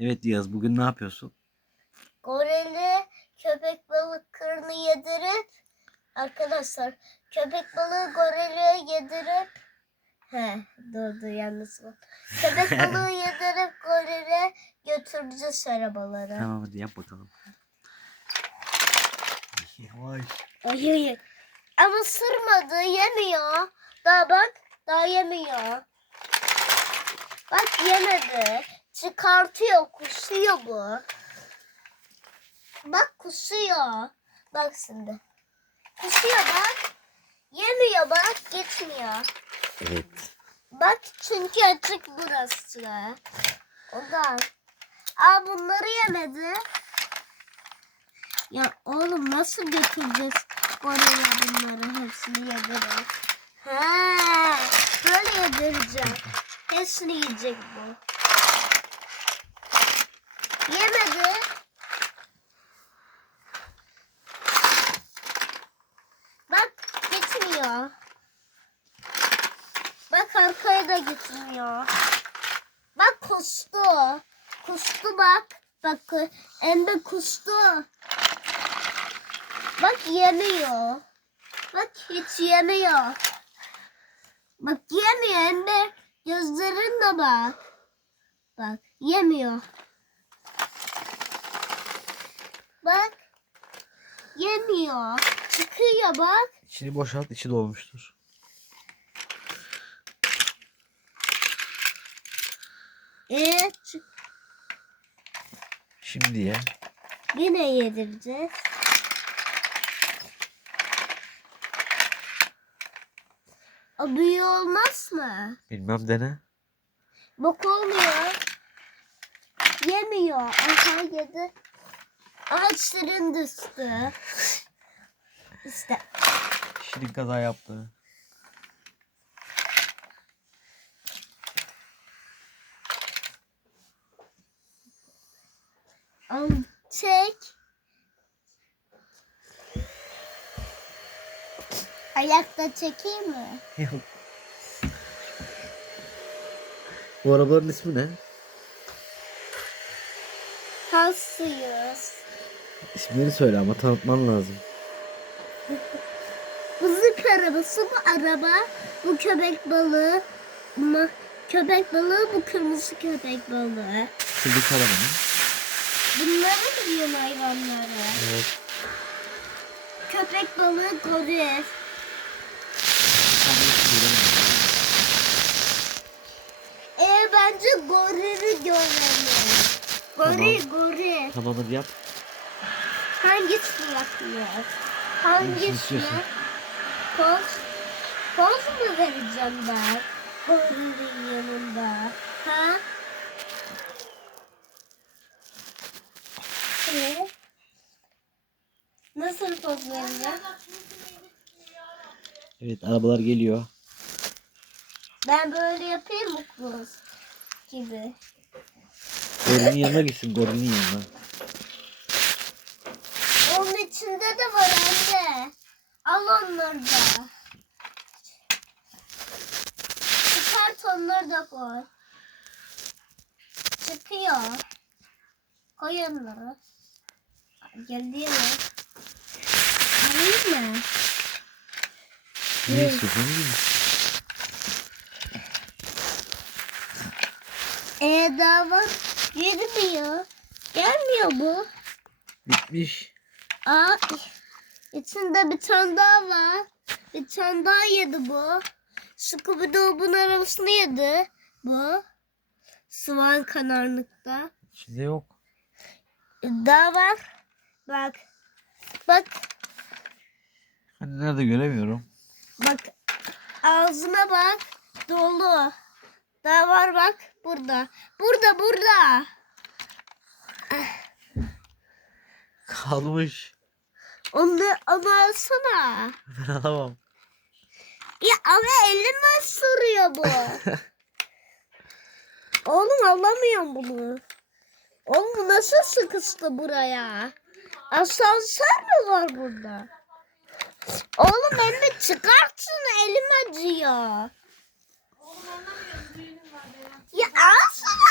Evet Diyaz bugün ne yapıyorsun? Gorili köpek balıklarını yedirip arkadaşlar köpek balığı gorili yedirip he dur yanlış var. Köpek balığı yedirip gorili götüreceğiz arabalara. Tamam hadi yap bakalım. Yavaş. Ay ay ay. Ama sırmadı yemiyor. Daha bak daha yemiyor. Bak yemedi. Çıkartıyor kusuyor bu. Bak kusuyor. Bak şimdi. Kusuyor bak. Yemiyor bak gitmiyor. Evet. Bak çünkü açık burası. Ondan. Aa bunları yemedi. Ya oğlum nasıl götüreceğiz oraya bunları hepsini yedirip? Ha, böyle yedireceğim. Hepsini yiyecek bu. Yemedi. Bak gitmiyor. Bak arkaya da gitmiyor. Bak kustu. Kustu bak. Bak Embe kustu. Bak yemiyor. Bak hiç yemiyor. Bak yemiyor Embe. Gözlerine bak. Bak yemiyor. Bak. Yemiyor. Çıkıyor bak. İçini boşalt içi dolmuştur. Evet. Şimdi ye. Yine yedireceğiz. O büyü olmaz mı? Bilmem dene. Bak olmuyor. Yemiyor. Aha yedi. Ağaçların düştü. İşte. Şirin kaza yaptı. Al çek. Ayakta çekeyim mi? Yok. Bu arabaların ismi ne? Hastayız. İsmini söyle ama tanıtman lazım. Bızık arabası bu araba. Bu köpek balığı. Ma köpek balığı bu kırmızı köpek balığı. Çocuk arabanın. Bunları mı diyorsun hayvanlara? Evet. Köpek balığı goril. E bence gorili görelim. Goril goril. Tamam hadi yap. Yapıyor? Hangisini Hangisini? istiyorsun? Poz. Poz mu vereceğim ben? Gorilin yanında. Ha? Ne? Nasıl poz vereceğim? Evet arabalar geliyor. Ben böyle yapayım mı poz? Gibi. Gorilin yanına gitsin gorilin yanına. İçinde de var anne. Al onları da. Çıkart onları da koy. Çıkıyor. Koy onları. Geliyor. Alayım mı? Ne istiyorsun? Ee daha var. Gelmiyor. Gelmiyor bu. Bitmiş. Aa, içinde bir tane daha var. Bir tane daha yedi bu. Scooby-Doo'nun arabasını yedi bu. Swan kanarlıkta. İçinde yok. Daha var. Bak. Bak. Hani nerede göremiyorum. Bak. Ağzına bak. Dolu. Daha var bak. Burada. Burada burada. Kalmış. Onu, onu alsana. Ben alamam. Ya ama elime sürüyor bu. Oğlum alamıyorum bunu. Oğlum bu nasıl sıkıştı buraya? Asansör mü var burada? Oğlum elimi çıkart şunu elim acıyor. Ya alsana